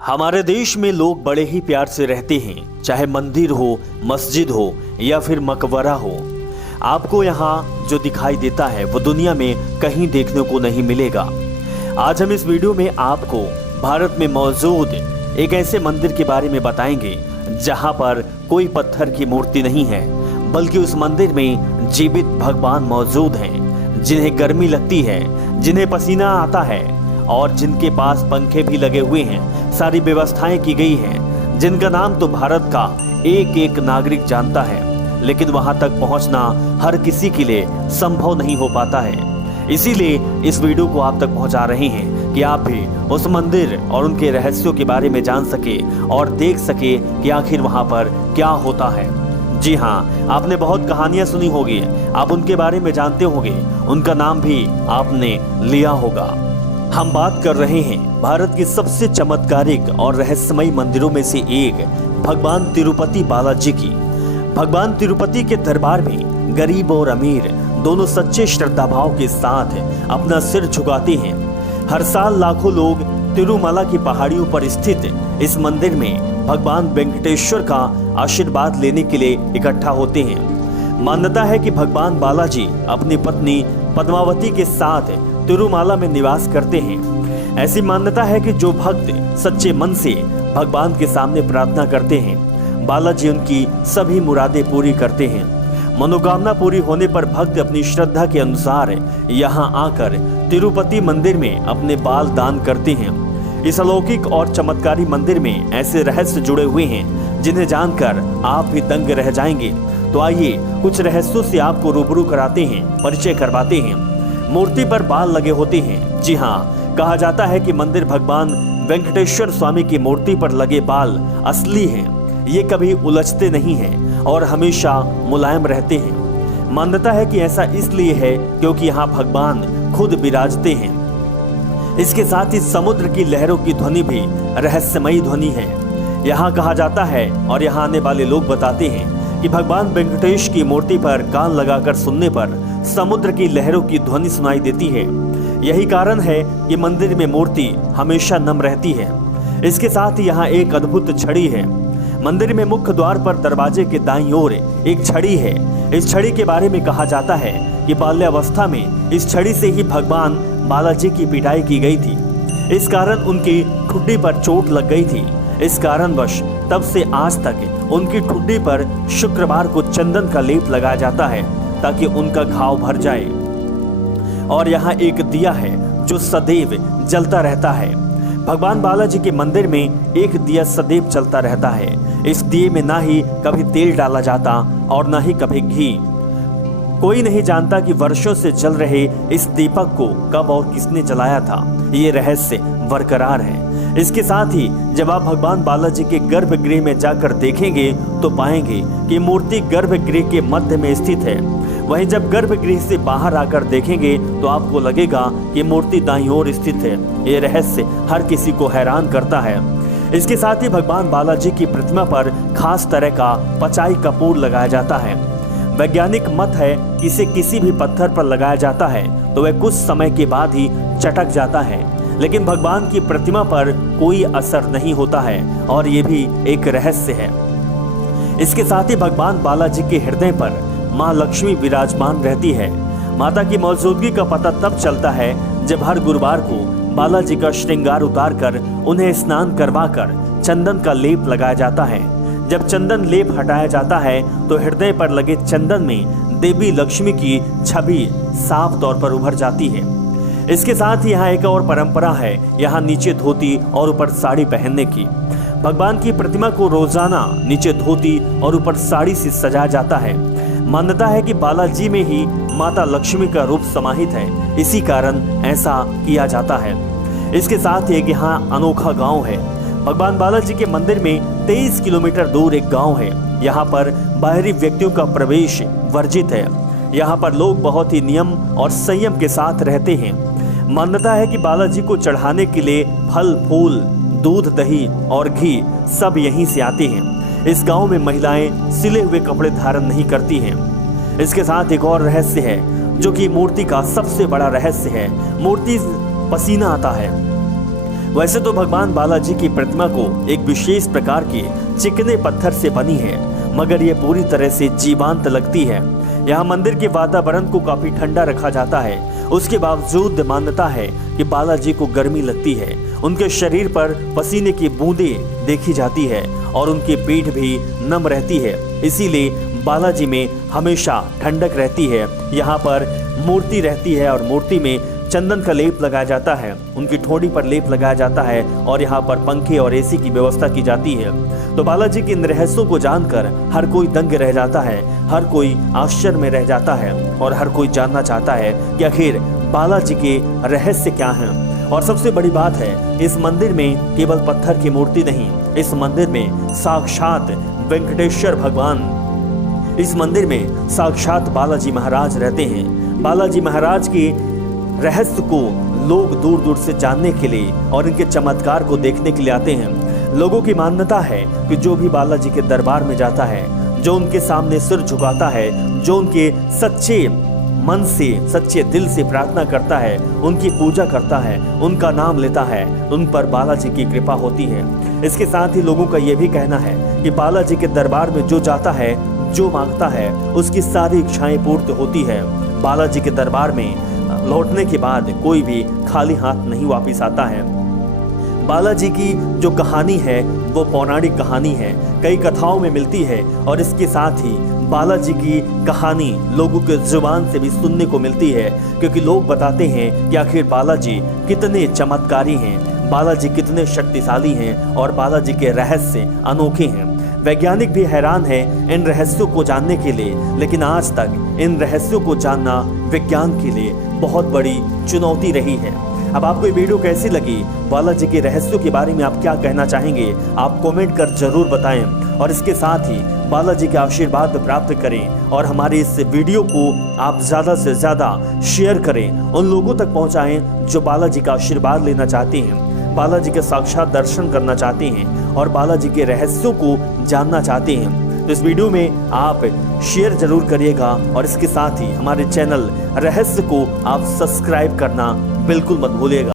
हमारे देश में लोग बड़े ही प्यार से रहते हैं, चाहे मंदिर हो, मस्जिद हो या फिर मकबरा हो। आपको यहाँ जो दिखाई देता है वो दुनिया में कहीं देखने को नहीं मिलेगा। आज हम इस वीडियो में आपको भारत में मौजूद एक ऐसे मंदिर के बारे में बताएंगे जहाँ पर कोई पत्थर की मूर्ति नहीं है, बल्कि उस मंदिर में जीवित भगवान मौजूद हैं, जिन्हें गर्मी लगती है, जिन्हें पसीना आता है और जिनके पास पंखे भी लगे हुए हैं। सारी व्यवस्थाएं की गई हैं, जिनका नाम तो भारत का एक एक नागरिक जानता है, लेकिन वहां तक पहुंचना हर किसी के लिए संभव नहीं हो पाता है। इसीलिए इस वीडियो को आप तक पहुंचा रहे हैं कि आप भी उस मंदिर और उनके रहस्यों के बारे में जान सके और देख सके कि आखिर वहां पर क्या होता है। जी हाँ, आपने बहुत कहानियां सुनी होगी, आप उनके बारे में जानते होंगे, उनका नाम भी आपने लिया होगा। हम बात कर रहे हैं भारत की सबसे चमत्कारिक और रहस्यमयी मंदिरों में से एक भगवान तिरुपति बालाजी की। भगवान तिरुपति के दरबार में गरीब और अमीर दोनों सच्चे श्रद्धाभाव के साथ अपना सिर झुकाते हैं। हर साल लाखों लोग तिरुमला की पहाड़ियों पर स्थित इस मंदिर में भगवान वेंकटेश्वर का आशीर्वाद लेने के लिए इकट्ठा होते हैं। मान्यता है कि भगवान बालाजी अपनी पत्नी पद्मावती के साथ तिरुमला में निवास करते हैं। ऐसी मान्यता है कि जो भक्त सच्चे मन से भगवान के सामने प्रार्थना करते हैं, बालाजी उनकी सभी मुरादें पूरी करते हैं। मनोकामना पूरी होने पर भक्त अपनी श्रद्धा के अनुसार यहां आकर तिरुपति मंदिर में अपने बाल दान करते हैं। इस अलौकिक और चमत्कारी मंदिर में ऐसे रहस्य जुड़े हुए हैं जिन्हें जानकर आप भी दंग रह जाएंगे। तो आइए कुछ रहस्यों से आपको रूबरू कराते हैं, परिचय करवाते हैं। मूर्ति पर बाल लगे होते हैं। जी हाँ, कहा जाता है कि मंदिर भगवान वेंकटेश्वर स्वामी की मूर्ति पर लगे बाल असली हैं। ये कभी उलझते नहीं हैं और हमेशा मुलायम रहते हैं। मान्यता है कि ऐसा इसलिए है क्योंकि यहाँ भगवान खुद विराजते हैं। इसके साथ ही समुद्र की लहरों की ध्वनि भी रहस्यमयी ध्वनि है। यहाँ कहा जाता है और यहाँ आने वाले लोग बताते हैं कि भगवान वेंकटेश की मूर्ति पर कान लगाकर सुनने पर समुद्र की लहरों की ध्वनि सुनाई देती है। यही कारण है कि मंदिर में मूर्ति हमेशा नम रहती है। इसके साथ ही यहाँ एक अद्भुत छड़ी है। मंदिर में मुख्य द्वार पर दरवाजे के दाईं ओर एक छड़ी है। इस छड़ी के बारे में कहा जाता है कि बाल्यावस्था में इस छड़ी से ही भगवान बालाजी की पिटाई की गई थी। इस कारण उनकी ठुड्डी पर चोट लग गई थी। इस कारणवश तब से आज तक उनकी ठुड्डी पर शुक्रवार को चंदन का लेप लगाया जाता है ताकि उनका घाव भर जाए। और यहाँ एक दिया है जो सदैव जलता रहता है। भगवान बालाजी के मंदिर में एक दिया सदैव चलता रहता है। इस दिए में ना ही कभी तेल डाला जाता और ना ही कभी घी। कोई नहीं जानता कि वर्षों से जल रहे इस दीपक को कब और किसने जलाया था। ये रहस्य बरकरार है। इसके साथ ही जब आप भगवान बालाजी के गर्भगृह में जाकर देखेंगे तो पाएंगे कि मूर्ति गर्भगृह के मध्य में स्थित है। वहीं जब गर्भगृह से बाहर आकर देखेंगे तो आपको लगेगा कि मूर्ति दाईं ओर स्थित है। ये रहस्य हर किसी को हैरान करता है। इसके साथ ही भगवान बालाजी की प्रतिमा पर खास तरह का पचाई कपूर लगाया जाता है। वैज्ञानिक मत है कि इसे किसी भी पत्थर पर लगाया जाता है तो वह कुछ समय के बाद ही चटक जाता है, लेकिन भगवान की प्रतिमा पर कोई असर नहीं होता है और ये भी एक रहस्य है। इसके साथ ही भगवान बालाजी के हृदय पर माँ लक्ष्मी विराजमान रहती है। माता की मौजूदगी का पता तब चलता है जब हर गुरुवार को बालाजी का श्रृंगार उतार कर उन्हें स्नान करवाकर चंदन का लेप लगाया जाता है। जब चंदन लेप हटाया जाता है तो हृदय पर लगे चंदन में देवी लक्ष्मी की छवि साफ तौर पर उभर जाती है। इसके साथ ही यहाँ एक और परंपरा है, यहाँ नीचे धोती और ऊपर साड़ी पहनने की। भगवान की प्रतिमा को रोजाना नीचे धोती और ऊपर साड़ी से सजाया जाता है। मान्यता है कि बालाजी में ही माता लक्ष्मी का रूप समाहित है, इसी कारण ऐसा किया जाता है। इसके साथ ही एक यहाँ अनोखा गांव है। भगवान बालाजी के मंदिर में 23 किलोमीटर दूर एक गांव है। यहाँ पर बाहरी व्यक्तियों का प्रवेश वर्जित है। यहाँ पर लोग बहुत ही नियम और संयम के साथ रहते हैं। मान्यता है कि बालाजी को चढ़ाने के लिए फल फूल, दूध, दही और घी सब यहीं से आते हैं। इस गांव में महिलाएं सिले हुए कपड़े धारण नहीं करती हैं। इसके साथ एक और रहस्य है जो कि मूर्ति का सबसे बड़ा रहस्य है। मूर्ति पसीना आता है। वैसे तो भगवान बालाजी की प्रतिमा को एक विशेष प्रकार के चिकने पत्थर से बनी है, मगर यह पूरी तरह से जीवंत लगती है। यहाँ मंदिर के वातावरण को काफी ठंडा रखा जाता है। उसके बावजूद मान्यता है कि बालाजी को गर्मी लगती है। उनके शरीर पर पसीने की बूंदें देखी जाती है और उनकी पीठ भी नम रहती है, इसीलिए बालाजी में हमेशा ठंडक रहती है। यहाँ पर मूर्ति रहती है और मूर्ति में चंदन का लेप लगाया जाता है, उनकी ठोड़ी पर लेप लगाया जाता है और यहाँ पर पंखे और एसी की व्यवस्था की जाती है। तो बालाजी के इन रहस्यों को जानकर हर कोई दंग रह जाता है, हर कोई आश्चर्य में रह जाता है और हर कोई जानना चाहता है कि आखिर बालाजी के रहस्य क्या हैं। और सबसे बड़ी बात है, इस मंदिर में केवल पत्थर की मूर्ति नहीं, इस मंदिर में साक्षात वेंकटेश्वर भगवान, इस मंदिर में साक्षात बालाजी महाराज रहते हैं। बालाजी महाराज के रहस्य को लोग दूर दूर से जानने के लिए और इनके चमत्कार को देखने के लिए आते हैं। लोगों की मान्यता है कि जो भी बालाजी के दरबार में जाता है, जो उनके सामने सिर झुकाता है, जो उनके सच्चे मन से सच्चे दिल से प्रार्थना करता है, उनकी पूजा करता है, उनका नाम लेता है, उन पर बालाजी की कृपा होती है। इसके साथ ही लोगों का यह भी कहना है कि बालाजी के दरबार में जो जाता है, जो मांगता है, उसकी सारी इच्छाएं पूर्ण होती है। बालाजी के दरबार में लौटने के बाद कोई भी खाली हाथ नहीं वापस आता है। बालाजी की जो कहानी है वो पौराणिक कहानी है, कई कथाओं में मिलती है और इसके साथ ही बालाजी की कहानी लोगों के जुबान से भी सुनने को मिलती है, क्योंकि लोग बताते हैं कि आखिर बालाजी कितने चमत्कारी हैं, बालाजी कितने शक्तिशाली हैं और बालाजी के रहस्य अनोखे हैं। वैज्ञानिक भी हैरान है इन रहस्यों को जानने के लिए, लेकिन आज तक इन रहस्यों को जानना विज्ञान के लिए बहुत बड़ी चुनौती रही है। अब आपको ये वीडियो कैसी लगी, बालाजी के रहस्यों के बारे में आप क्या कहना चाहेंगे, आप कमेंट कर जरूर बताएं। और इसके साथ ही बालाजी के आशीर्वाद प्राप्त करें और हमारे इस वीडियो को आप ज़्यादा से ज़्यादा शेयर करें, उन लोगों तक पहुँचाएं जो बालाजी का आशीर्वाद लेना चाहते हैं, बालाजी के साक्षात दर्शन करना चाहते हैं और बालाजी के रहस्यों को जानना चाहते हैं। तो इस वीडियो में आप शेयर जरूर करिएगा और इसके साथ ही हमारे चैनल रहस्य को आप सब्सक्राइब करना बिल्कुल मत भूलिएगा।